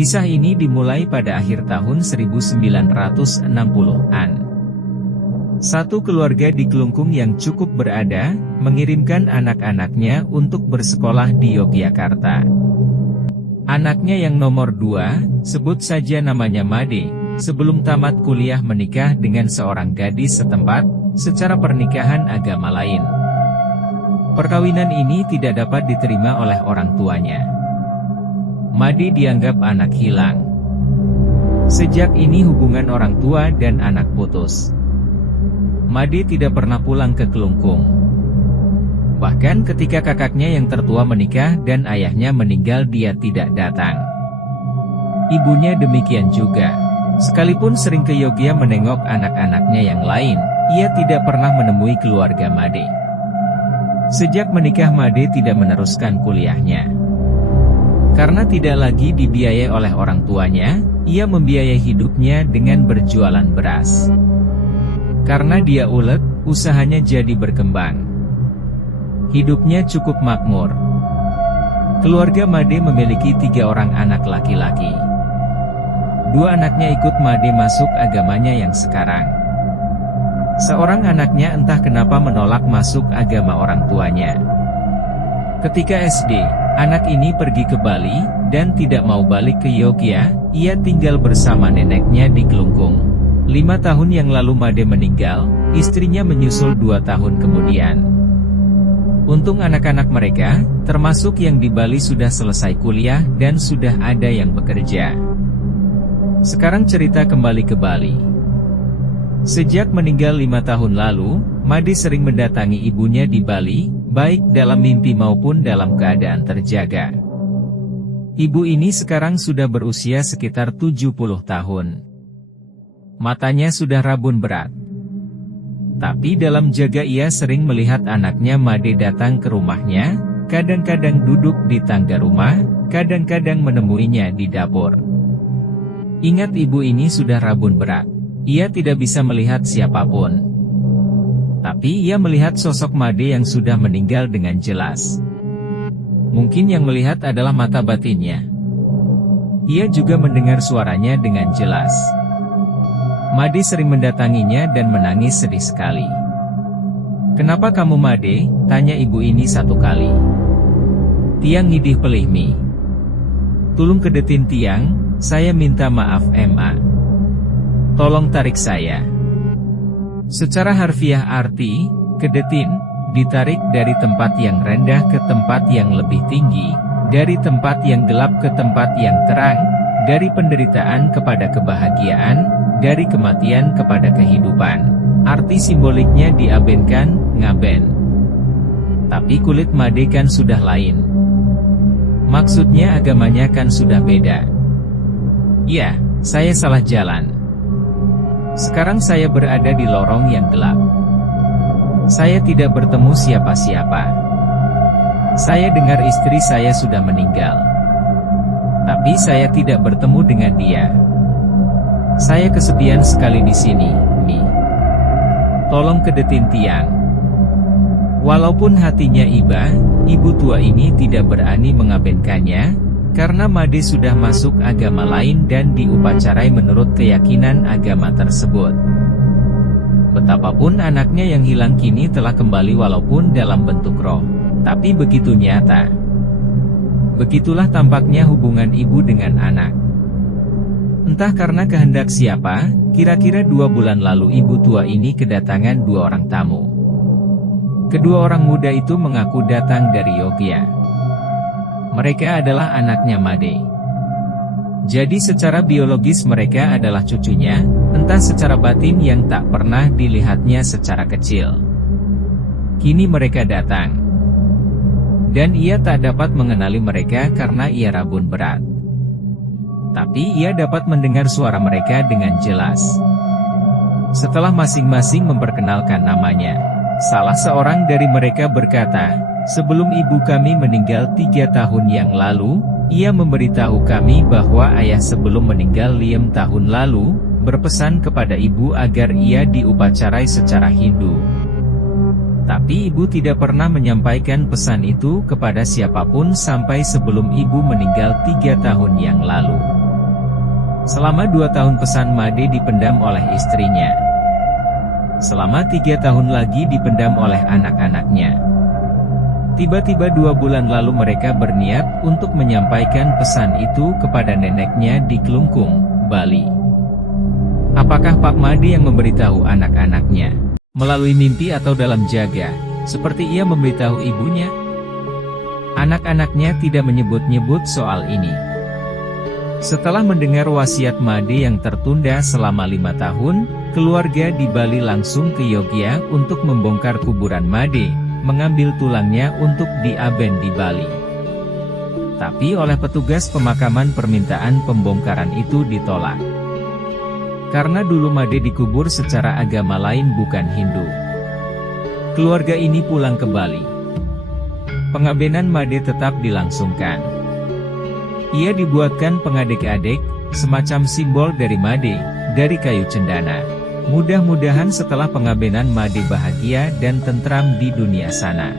Kisah ini dimulai pada akhir tahun 1960-an. Satu keluarga di Kelungkung yang cukup berada, mengirimkan anak-anaknya untuk bersekolah di Yogyakarta. Anaknya yang nomor 2, sebut saja namanya Made, sebelum tamat kuliah menikah dengan seorang gadis setempat, secara pernikahan agama lain. Perkawinan ini tidak dapat diterima oleh orang tuanya. Made dianggap anak hilang. Sejak ini hubungan orang tua dan anak putus. Made tidak pernah pulang ke Kelungkung. Bahkan ketika kakaknya yang tertua menikah dan ayahnya meninggal, dia tidak datang. Ibunya demikian juga. Sekalipun sering ke Yogyakarta menengok anak-anaknya yang lain, ia tidak pernah menemui keluarga Made. Sejak menikah, Made tidak meneruskan kuliahnya. Karena tidak lagi dibiayai oleh orang tuanya, ia membiayai hidupnya dengan berjualan beras. Karena dia ulet, usahanya jadi berkembang. Hidupnya cukup makmur. Keluarga Made memiliki 3 orang anak laki-laki. 2 anaknya ikut Made masuk agamanya yang sekarang. Seorang anaknya entah kenapa menolak masuk agama orang tuanya. Ketika SD, anak ini pergi ke Bali, dan tidak mau balik ke Yogyakarta, ia tinggal bersama neneknya di Kelungkung. 5 tahun yang lalu Made meninggal, istrinya menyusul 2 tahun kemudian. Untung anak-anak mereka, termasuk yang di Bali, sudah selesai kuliah dan sudah ada yang bekerja. Sekarang cerita kembali ke Bali. Sejak meninggal 5 tahun lalu, Made sering mendatangi ibunya di Bali, baik dalam mimpi maupun dalam keadaan terjaga. Ibu ini sekarang sudah berusia sekitar 70 tahun. Matanya sudah rabun berat. Tapi dalam jaga ia sering melihat anaknya Made datang ke rumahnya, kadang-kadang duduk di tangga rumah, kadang-kadang menemuinya di dapur. Ingat, ibu ini sudah rabun berat. Ia tidak bisa melihat siapapun. Tapi ia melihat sosok Made yang sudah meninggal dengan jelas. Mungkin yang melihat adalah mata batinnya. Ia juga mendengar suaranya dengan jelas. Made sering mendatanginya dan menangis sedih sekali. "Kenapa kamu, Made?" tanya ibu ini satu kali. "Tiang ngidih pelihmi. Tulung kedetin tiang, saya minta maaf Ema. Tolong tarik saya." Secara harfiah arti, kedetin, ditarik dari tempat yang rendah ke tempat yang lebih tinggi, dari tempat yang gelap ke tempat yang terang, dari penderitaan kepada kebahagiaan, dari kematian kepada kehidupan. Arti simboliknya diabenkan, ngaben. Tapi kulit Made kan sudah lain. Maksudnya agamanya kan sudah beda. Ya, saya salah jalan. Sekarang saya berada di lorong yang gelap. Saya tidak bertemu siapa-siapa. Saya dengar istri saya sudah meninggal. Tapi saya tidak bertemu dengan dia. Saya kesepian sekali di sini, Mi. Tolong kedetin tiang. Walaupun hatinya iba, ibu tua ini tidak berani mengabenkannya, karena Made sudah masuk agama lain dan diupacarai menurut keyakinan agama tersebut. Betapapun anaknya yang hilang kini telah kembali walaupun dalam bentuk roh, tapi begitu nyata. Begitulah tampaknya hubungan ibu dengan anak. Entah karena kehendak siapa, kira-kira 2 bulan lalu ibu tua ini kedatangan 2 orang tamu. Kedua orang muda itu mengaku datang dari Yogyakarta. Mereka adalah anaknya Made. Jadi secara biologis mereka adalah cucunya, entah secara batin yang tak pernah dilihatnya secara kecil. Kini mereka datang. Dan ia tak dapat mengenali mereka karena ia rabun berat. Tapi ia dapat mendengar suara mereka dengan jelas. Setelah masing-masing memperkenalkan namanya, salah seorang dari mereka berkata, "Sebelum ibu kami meninggal 3 tahun yang lalu, ia memberitahu kami bahwa ayah sebelum meninggal 5 tahun lalu, berpesan kepada ibu agar ia diupacarai secara Hindu. Tapi ibu tidak pernah menyampaikan pesan itu kepada siapapun sampai sebelum ibu meninggal 3 tahun yang lalu. Selama 2 tahun pesan Made dipendam oleh istrinya. Selama 3 tahun lagi dipendam oleh anak-anaknya. Tiba-tiba 2 bulan lalu mereka berniat untuk menyampaikan pesan itu kepada neneknya di Kelungkung, Bali. Apakah Pak Made yang memberitahu anak-anaknya? Melalui mimpi atau dalam jaga, seperti ia memberitahu ibunya? Anak-anaknya tidak menyebut-nyebut soal ini. Setelah mendengar wasiat Made yang tertunda selama 5 tahun, keluarga di Bali langsung ke Yogyakarta untuk membongkar kuburan Made, mengambil tulangnya untuk diaben di Bali. Tapi oleh petugas pemakaman permintaan pembongkaran itu ditolak. Karena dulu Made dikubur secara agama lain bukan Hindu. Keluarga ini pulang ke Bali. Pengabenan Made tetap dilangsungkan. Ia dibuatkan pengadek-adek, semacam simbol dari Made, dari kayu cendana. Mudah-mudahan setelah pengabenan Made bahagia dan tentram di dunia sana.